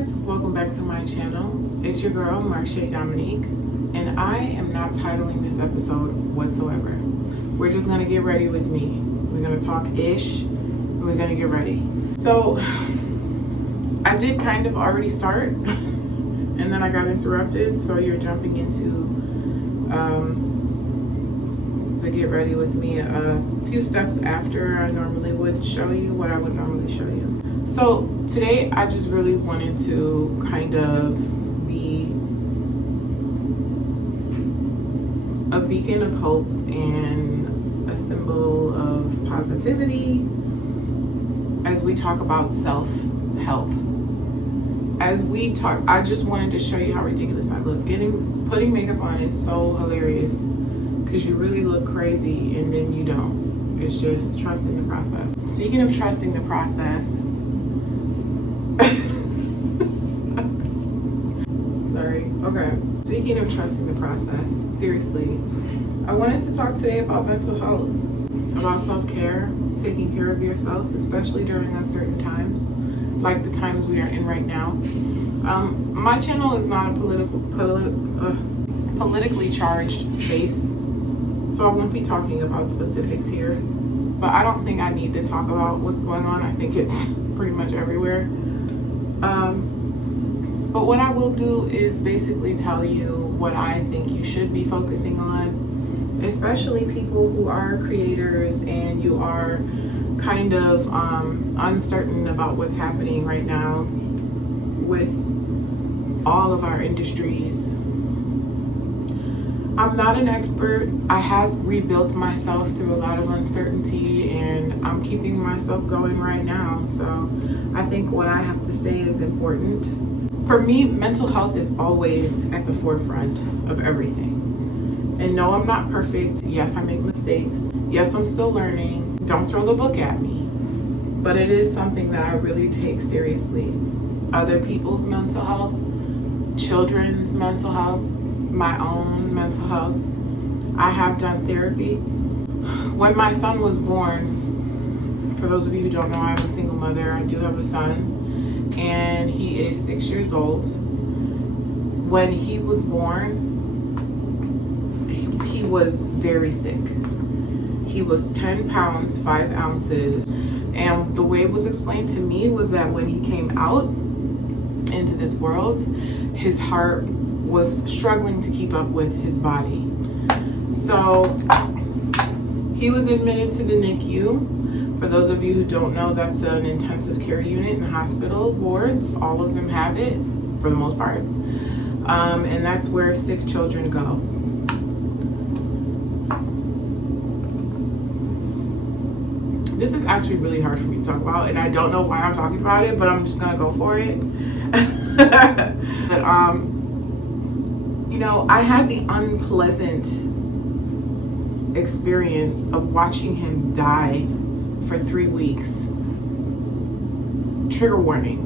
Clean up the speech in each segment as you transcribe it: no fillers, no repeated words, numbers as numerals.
guys, welcome back to my channel. It's your girl Marche Dominique, and I am not titling this episode whatsoever. We're just gonna get ready with me. We're gonna talk ish, and we're gonna get ready. So I did kind of already start and then I got interrupted, so you're jumping into the get ready with me a few steps after I normally would show you what I would normally show you. So today I just really wanted to kind of be a beacon of hope and a symbol of positivity as we talk about self-help. As we talk, I just wanted to show you how ridiculous I look. Putting makeup on is so hilarious because you really look crazy and then you don't. It's just trusting the process. Speaking of trusting the process, sorry, okay. Speaking of trusting the process, seriously, I wanted to talk today about mental health, about self-care, taking care of yourself, especially during uncertain times, like the times we are in right now. My channel is not a politically charged space, so I won't be talking about specifics here, but I don't think I need to talk about what's going on. I think it's pretty much everywhere. But what I will do is basically tell you what I think you should be focusing on, especially people who are creators and you are kind of uncertain about what's happening right now with all of our industries. I'm not an expert. I have rebuilt myself through a lot of uncertainty and I'm keeping myself going right now. So I think what I have to say is important. For me, mental health is always at the forefront of everything. And no, I'm not perfect. Yes, I make mistakes. Yes, I'm still learning. Don't throw the book at me. But it is something that I really take seriously. Other people's mental health, children's mental health, my own mental health. I have done therapy. When my son was born, for those of you who don't know, I'm a single mother. I do have a son, and he is 6 years old. When he was born, he was very sick. He was 10 pounds, 5 ounces. And the way it was explained to me was that when he came out into this world, his heart was struggling to keep up with his body. So he was admitted to the NICU. For those of you who don't know, that's an intensive care unit in the hospital wards. All of them have it, for the most part. And that's where sick children go. This is actually really hard for me to talk about, and I don't know why I'm talking about it, but I'm just gonna go for it. But you know, I had the unpleasant experience of watching him die for 3 weeks. Trigger warning.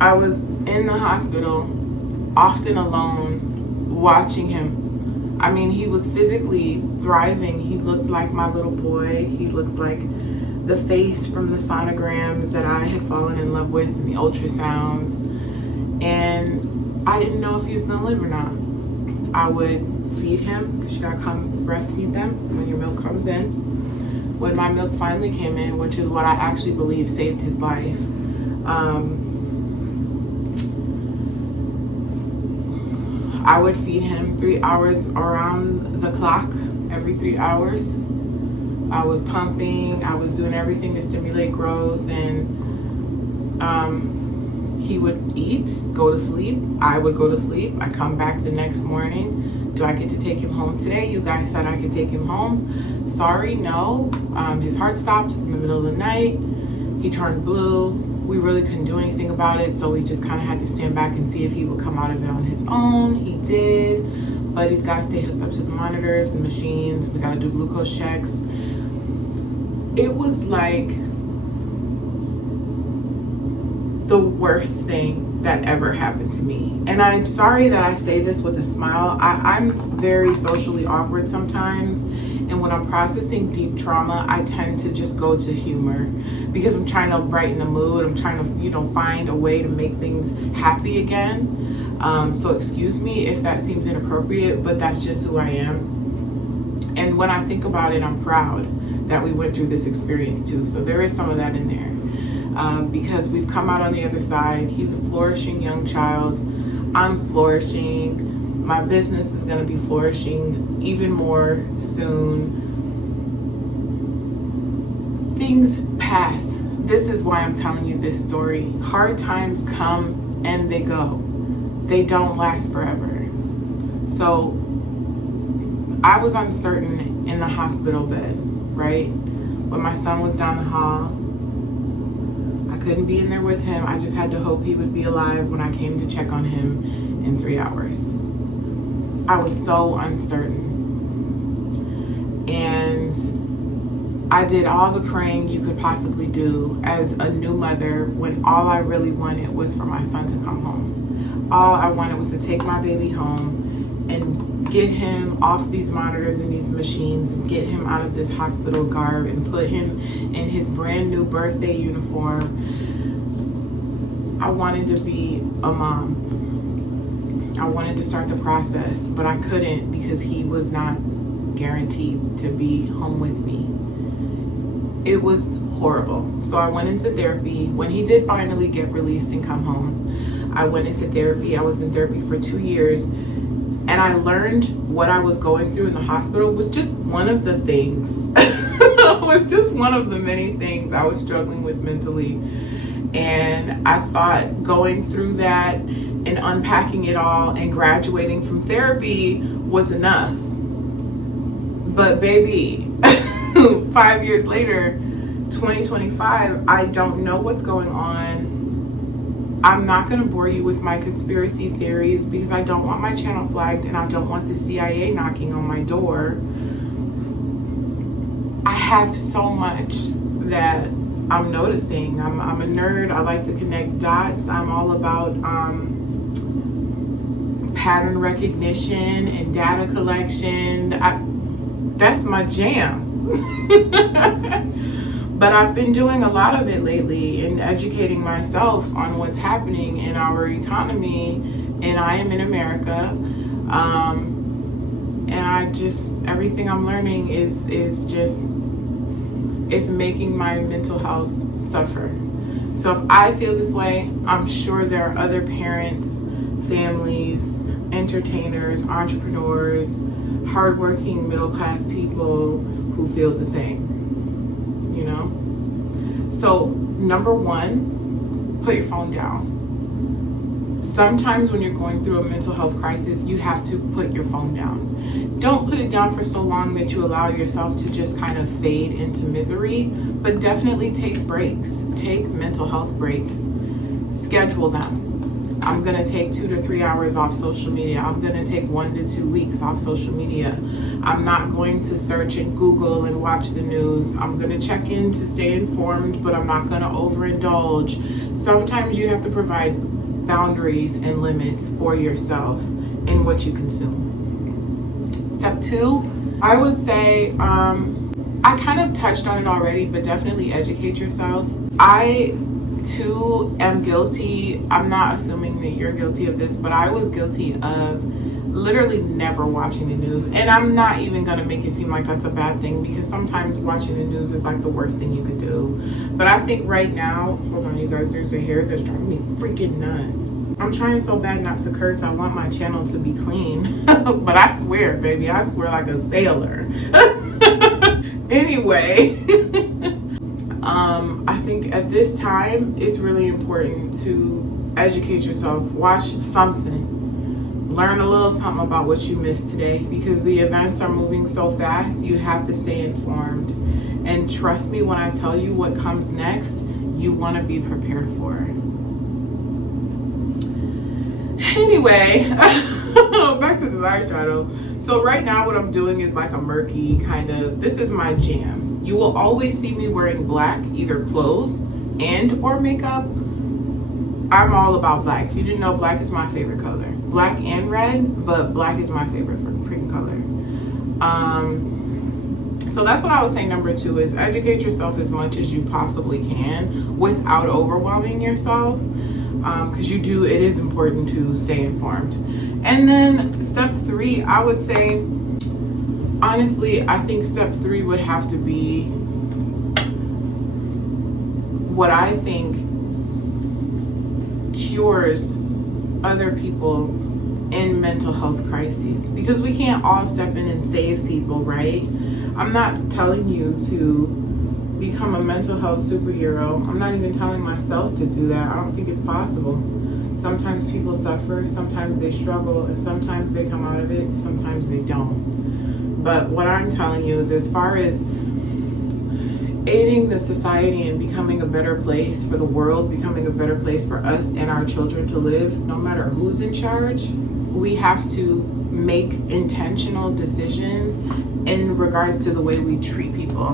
I was in the hospital, often alone, watching him. I mean, he was physically thriving. He looked like my little boy. He looked like the face from the sonograms that I had fallen in love with and the ultrasounds. And I didn't know if he was gonna live or not. I would feed him, because you gotta come breastfeed them when your milk comes in. When my milk finally came in, which is what I actually believe saved his life, I would feed him 3 hours around the clock, every 3 hours. I was pumping, I was doing everything to stimulate growth, and he would eat, go to sleep. I would go to sleep. I come back the next morning. Do I get to take him home today? You guys said I could take him home. Sorry, no. His heart stopped in the middle of the night. He turned blue. We really couldn't do anything about it, so we just kind of had to stand back and see if he would come out of it on his own. He did, but he's got to stay hooked up to the monitors and machines. We got to do glucose checks. It was like the worst thing that ever happened to me. And I'm sorry that I say this with a smile. I'm very socially awkward sometimes, And when I'm processing deep trauma, I tend to just go to humor because I'm trying to brighten the mood. I'm trying to, find a way to make things happy again. So excuse me if that seems inappropriate, but that's just who I am. And when I think about it, I'm proud that we went through this experience too. So there is some of that in there. Because we've come out on the other side. He's a flourishing young child. I'm flourishing. My business is going to be flourishing even more soon. Things pass. This is why I'm telling you this story. Hard times come and they go. They don't last forever. So I was uncertain in the hospital bed, right? When my son was down the hall, I couldn't be in there with him. I just had to hope he would be alive when I came to check on him in 3 hours. I was so uncertain. And I did all the praying you could possibly do as a new mother when all I really wanted was for my son to come home. All I wanted was to take my baby home and get him off these monitors and these machines and get him out of this hospital garb and put him in his brand new birthday uniform. I wanted to be a mom. I wanted to start the process, but I couldn't because he was not guaranteed to be home with me. It was horrible. So I went into therapy. When he did finally get released and come home, I went into therapy. I was in therapy for 2 years. And I learned what I was going through in the hospital was just one of the things. It was just one of the many things I was struggling with mentally. And I thought going through that and unpacking it all and graduating from therapy was enough. But baby, 5 years later, 2025, I don't know what's going on. I'm not going to bore you with my conspiracy theories because I don't want my channel flagged and I don't want the CIA knocking on my door. I have so much that I'm noticing. I'm a nerd. I like to connect dots. I'm all about pattern recognition and data collection. That's my jam. But I've been doing a lot of it lately and educating myself on what's happening in our economy, and I am in America. And I just, everything I'm learning is just, it's making my mental health suffer. So if I feel this way, I'm sure there are other parents, families, entertainers, entrepreneurs, hardworking middle-class people who feel the same. So number one, put your phone down. Sometimes when you're going through a mental health crisis, you have to put your phone down. Don't put it down for so long that you allow yourself to just kind of fade into misery, but definitely take breaks. Take mental health breaks. Schedule them. I'm going to take 2 to 3 hours off social media. I'm going to take 1 to 2 weeks off social media. I'm not going to search and Google and watch the news. I'm going to check in to stay informed, but I'm not going to overindulge. Sometimes you have to provide boundaries and limits for yourself in what you consume. Step 2, I would say, I kind of touched on it already, but definitely educate yourself. I too am guilty. I'm not assuming that you're guilty of this, but I was guilty of literally never watching the news. And I'm not even going to make it seem like that's a bad thing, because sometimes watching the news is like the worst thing you could do. But I think right now, hold on you guys, there's a hair that's driving me freaking nuts. I'm trying so bad not to curse. I want my channel to be clean. But I swear, baby, I swear like a sailor. Anyway. I think at this time, it's really important to educate yourself. Watch something. Learn a little something about what you missed today, because the events are moving so fast. You have to stay informed. And trust me when I tell you what comes next, you want to be prepared for it. Anyway, back to the eyeshadow. So right now what I'm doing is like a murky kind of, this is my jam. You will always see me wearing black, either clothes and or makeup. I'm all about black. If you didn't know, black is my favorite color. Black and red, but black is my favorite freaking color. So that's what I was saying. Number 2 is educate yourself as much as you possibly can without overwhelming yourself, because it is important to stay informed. And then step 3, I would say, honestly, I think step 3 would have to be what I think cures other people in mental health crises, because we can't all step in and save people, right? I'm not telling you to become a mental health superhero. I'm not even telling myself to do that. I don't think it's possible. Sometimes people suffer, sometimes they struggle, and sometimes they come out of it, sometimes they don't. But what I'm telling you is, as far as aiding the society and becoming a better place for the world, becoming a better place for us and our children to live, no matter who's in charge, we have to make intentional decisions in regards to the way we treat people.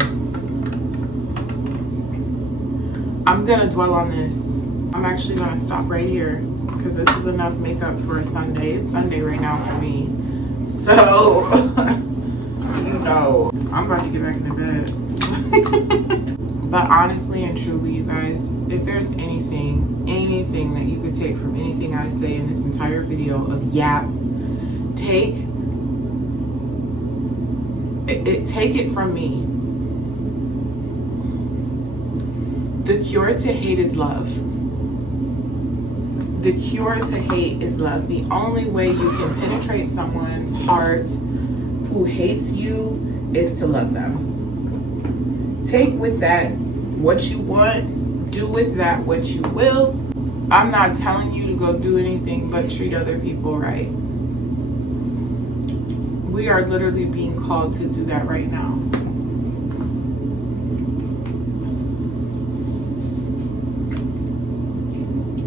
I'm gonna dwell on this. I'm actually gonna stop right here because this is enough makeup for a Sunday. It's Sunday right now for me. So, I'm about to get back into bed. But honestly and truly, you guys, if there's anything that you could take from anything I say in this entire video of yap, take it from me. The cure to hate is love. The cure to hate is love. The only way you can penetrate someone's heart who hates you is to love them. Take with that what you want, do with that what you will. I'm not telling you to go do anything but treat other people right. We are literally being called to do that right now.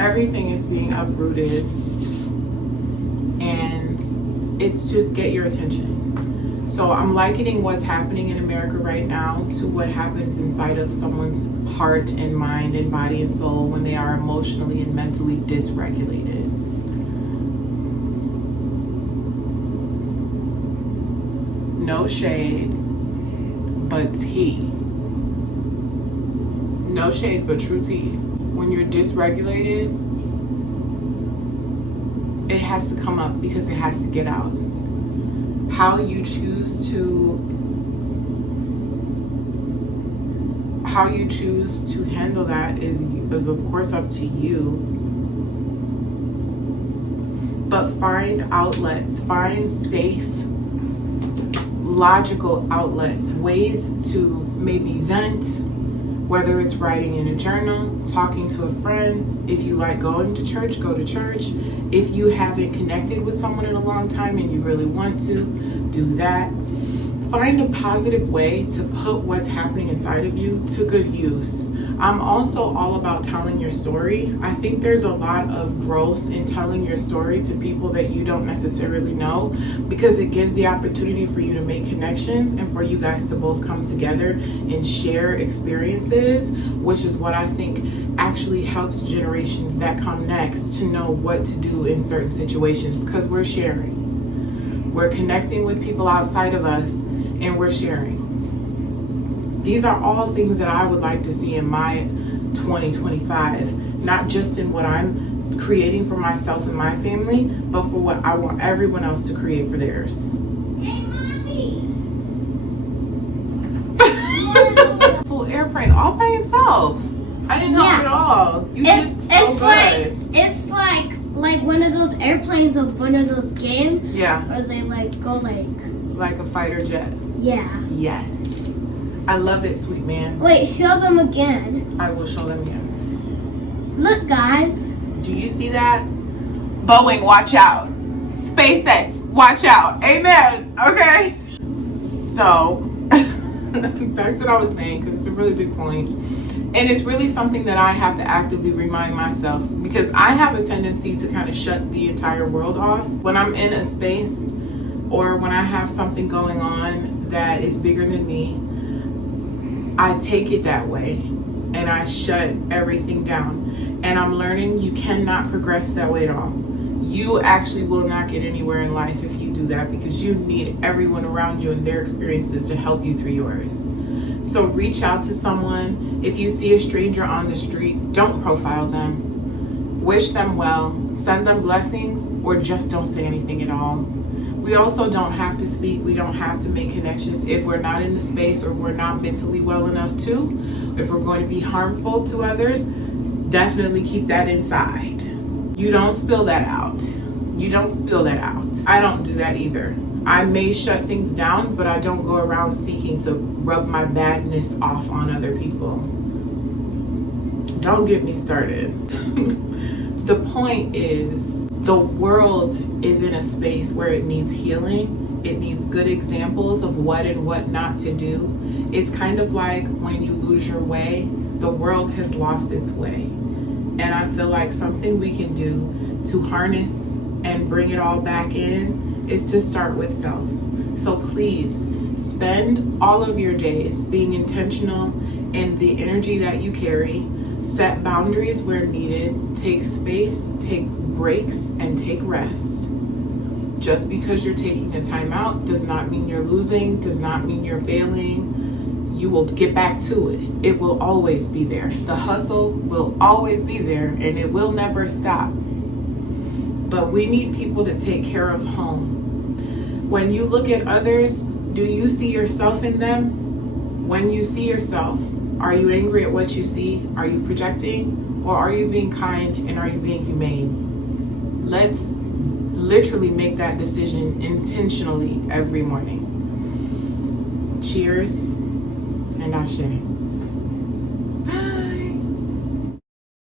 Everything is being uprooted, and it's to get your attention. So I'm likening what's happening in America right now to what happens inside of someone's heart and mind and body and soul when they are emotionally and mentally dysregulated. No shade, but tea. No shade, but true tea. When you're dysregulated, it has to come up because it has to get out. How you choose to handle that is of course up to you. But find outlets, find safe, logical outlets, ways to maybe vent, whether it's writing in a journal, talking to a friend. If you like going to church, go to church. If you haven't connected with someone in a long time and you really want to, do that. Find a positive way to put what's happening inside of you to good use. I'm also all about telling your story. I think there's a lot of growth in telling your story to people that you don't necessarily know, because it gives the opportunity for you to make connections and for you guys to both come together and share experiences, which is what I think actually helps generations that come next to know what to do in certain situations, because we're sharing. We're connecting with people outside of us and we're sharing. These are all things that I would like to see in my 2025, not just in what I'm creating for myself and my family, but for what I want everyone else to create for theirs. Hey, Mommy! Full airplane all by himself. I didn't help at all. You did so good. It's like one of those airplanes of one of those games. Yeah. Or they go like a fighter jet. Yeah. Yes. I love it, sweet man. Wait, show them again. I will show them again. Look, guys. Do you see that? Boeing, watch out. SpaceX, watch out. Amen. Okay. So, back to what I was saying, because it's a really big point. And it's really something that I have to actively remind myself, because I have a tendency to kind of shut the entire world off. When I'm in a space or when I have something going on that is bigger than me, I take it that way and I shut everything down. And I'm learning you cannot progress that way at all. You actually will not get anywhere in life if you do that because you need everyone around you and their experiences to help you through yours. So reach out to someone. If you see a stranger on the street, don't profile them. Wish them well, send them blessings, or just don't say anything at all. We also don't have to speak. We don't have to make connections if we're not in the space, or if we're not mentally well enough to. If we're going to be harmful to others, definitely keep that inside. You don't spill that out. You don't spill that out. I don't do that either. I may shut things down, but I don't go around seeking to rub my badness off on other people. Don't get me started. The point is, the world is in a space where it needs healing. It needs good examples of what and what not to do. It's kind of like when you lose your way, the world has lost its way. And I feel like something we can do to harness and bring it all back in is to start with self. So please spend all of your days being intentional in the energy that you carry. Set boundaries where needed. Take space, take breaks, and take rest. Just because you're taking a time out does not mean you're losing, does not mean you're failing. You will get back to it. It will always be there. The hustle will always be there, and it will never stop. But we need people to take care of home. When you look at others, do you see yourself in them? When you see yourself, are you angry at what you see? Are you projecting? Or are you being kind and are you being humane? Let's literally make that decision intentionally every morning. Cheers and ashe.